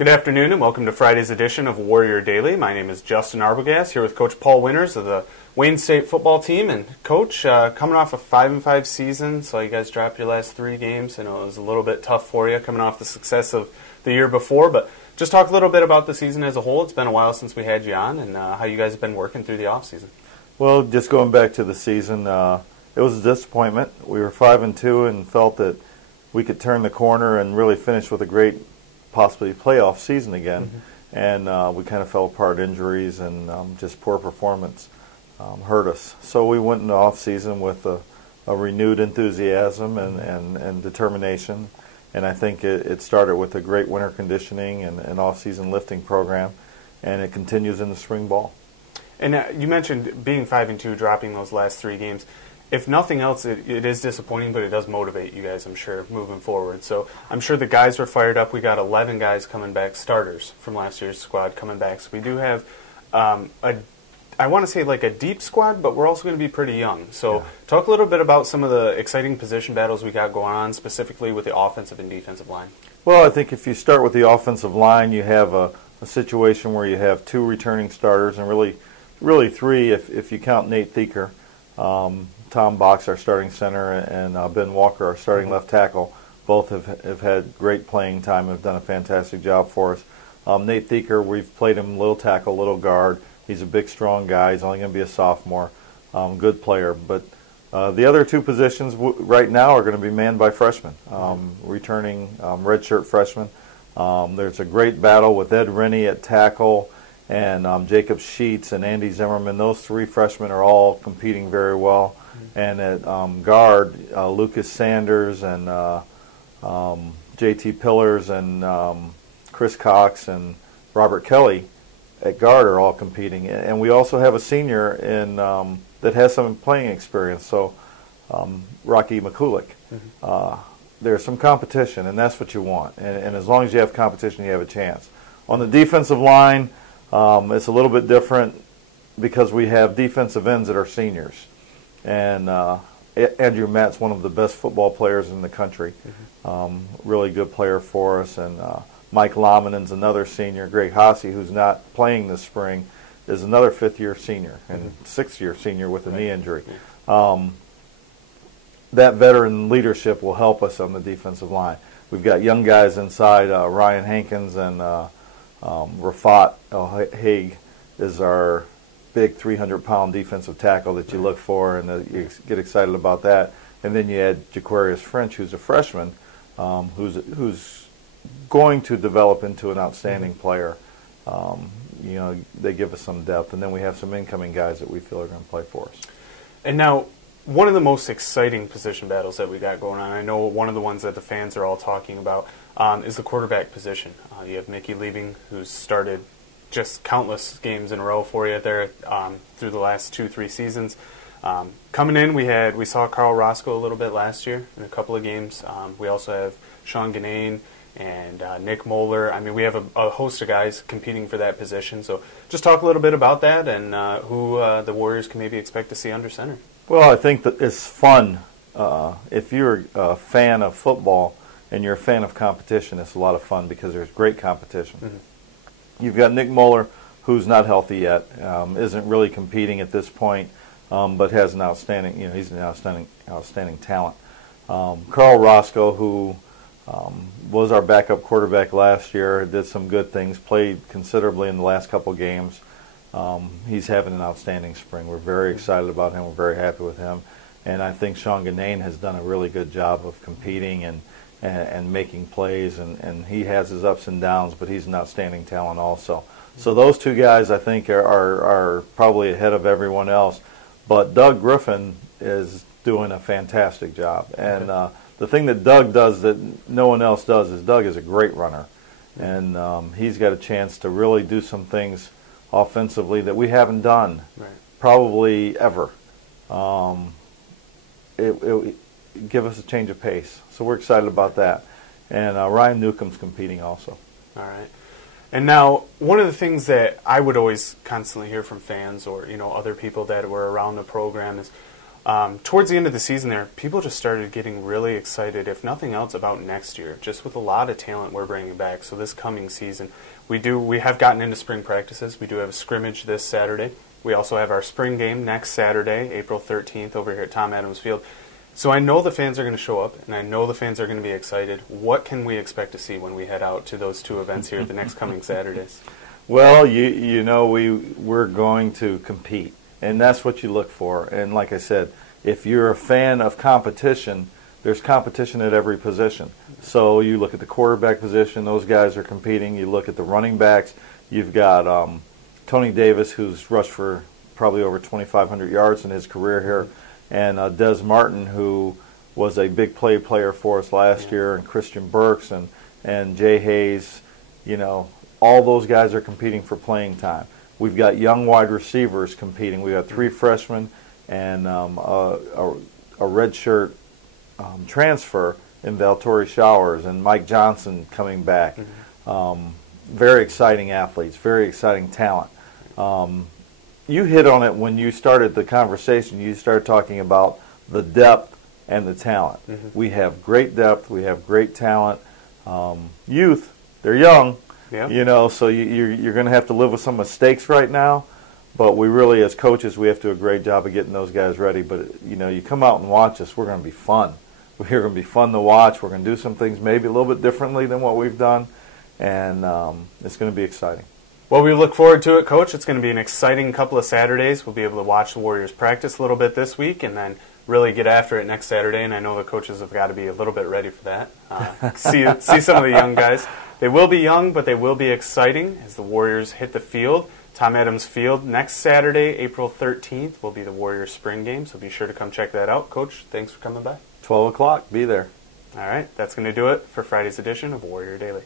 Good afternoon and welcome to Friday's edition of Warrior Daily. My name is Justin Arbogast here with Coach Paul Winters of the Wayne State football team. And Coach, coming off a 5-5 season, so you guys dropped your last 3 games. I know it was a little bit tough for you coming off the success of the year before, but just talk a little bit about the season as a whole. It's been a while since we had you on, and how you guys have been working through the offseason. Well, just going back to the season, it was a disappointment. We were 5-2 and felt that we could turn the corner and really finish with a great, possibly playoff season again. And we kind of fell apart. Injuries and just poor performance hurt us. So we went into off season with a renewed enthusiasm and determination. And I think it started with a great winter conditioning and an off-season lifting program, and it continues in the spring ball. And you mentioned being 5-2, dropping those last 3 games. If nothing else, it is disappointing, but it does motivate you guys, I'm sure, moving forward. So I'm sure the guys were fired up. We got 11 guys coming back, starters from last year's squad coming back. So we do have, I want to say like a deep squad, but we're also going to be pretty young. So talk a little bit about some of the exciting position battles we got going on, specifically with the offensive and defensive line. Well, I think if you start with the offensive line, you have a situation where you have 2 returning starters, and really 3 if you count Nate Thieker. Tom Box, our starting center, and Ben Walker, our starting left tackle, both have had great playing time, have done a fantastic job for us. Nate Thieker, we've played him little tackle, little guard. He's a big, strong guy. He's only going to be a sophomore. Good player. But the other 2 positions right now are going to be manned by freshmen, returning redshirt freshmen. There's a great battle with Ed Rennie at tackle and Jacob Sheets and Andy Zimmerman. Those 3 freshmen are all competing very well. And at guard, Lucas Sanders and J.T. Pillars and Chris Cox and Robert Kelly at guard are all competing. And we also have a senior that has some playing experience, so Rocky McCulick. There's some competition, and that's what you want. And as long as you have competition, you have a chance. On the defensive line, it's a little bit different because we have defensive ends that are seniors. And Andrew Matt's one of the best football players in the country. Really good player for us. And Mike Laminen's another senior. Greg Hasse, who's not playing this spring, is another 5th-year senior and 6th-year senior with a knee injury. That veteran leadership will help us on the defensive line. We've got young guys inside. Ryan Hankins and Rafat Haig is our big 300-pound defensive tackle that you look for, and you get excited about that. And then you add Jaquarius French, who's a freshman, who's going to develop into an outstanding player. They give us some depth, and then we have some incoming guys that we feel are going to play for us. And now, one of the most exciting position battles that we got going on, I know one of the ones that the fans are all talking about, is the quarterback position. You have Mickey Leaving, who's started just countless games in a row for you there through the last 2-3 seasons. Coming in, we saw Carl Roscoe a little bit last year in a couple of games. We also have Sean Ganane and Nick Moeller. I mean, we have a host of guys competing for that position. So just talk a little bit about that and who the Warriors can maybe expect to see under center. Well, I think that it's fun. If you're a fan of football and you're a fan of competition, it's a lot of fun because there's great competition. You've got Nick Moeller, who's not healthy yet, isn't really competing at this point, but has an outstanding, he's an outstanding talent. Carl Roscoe, who was our backup quarterback last year, did some good things, played considerably in the last couple games. He's having an outstanding spring. We're very excited about him. We're very happy with him. And I think Sean Ganane has done a really good job of competing and making plays, and he has his ups and downs, but he's an outstanding talent also. So those 2 guys, I think, are probably ahead of everyone else. But Doug Griffin is doing a fantastic job. And the thing that Doug does that no one else does is Doug is a great runner. And he's got a chance to really do some things offensively that we haven't done probably ever. It give us a change of pace. So we're excited about that. And Ryan Newcomb's competing also. All right. And now, one of the things that I would always constantly hear from fans or, other people that were around the program is Towards the end of the season there, people just started getting really excited, if nothing else, about next year, just with a lot of talent we're bringing back. So this coming season, we have gotten into spring practices. We do have a scrimmage this Saturday. We also have our spring game next Saturday, April 13th, over here at Tom Adams Field. So I know the fans are going to show up, and I know the fans are going to be excited. What can we expect to see when we head out to those two events here the next coming Saturdays? Well, you know, we're going to compete, and that's what you look for. And like I said, if you're a fan of competition, there's competition at every position. So you look at the quarterback position; those guys are competing. You look at the running backs. You've got Tony Davis, who's rushed for probably over 2,500 yards in his career here, and Des Martin, who was a big play player for us last year, and Christian Burks and Jay Hayes. You know, all those guys are competing for playing time. We've got young wide receivers competing. We've got 3 freshmen and a redshirt transfer in Valtori Showers, and Mike Johnson coming back. Very exciting athletes, very exciting talent. You hit on it when you started the conversation. You started talking about the depth and the talent. We have great depth. We have great talent. Youth, they're young, you know, so you're going to have to live with some mistakes right now. But we really, as coaches, we have to do a great job of getting those guys ready. But, you know, you come out and watch us, we're going to be fun. We're going to be fun to watch. We're going to do some things maybe a little bit differently than what we've done. And it's going to be exciting. Well, we look forward to it, Coach. It's going to be an exciting couple of Saturdays. We'll be able to watch the Warriors practice a little bit this week and then really get after it next Saturday. And I know the coaches have got to be a little bit ready for that. See some of the young guys. They will be young, but they will be exciting as the Warriors hit the field. Tom Adams Field next Saturday, April 13th, will be the Warriors spring game. So be sure to come check that out. Coach, thanks for coming by. 12 o'clock, be there. All right, that's going to do it for Friday's edition of Warrior Daily.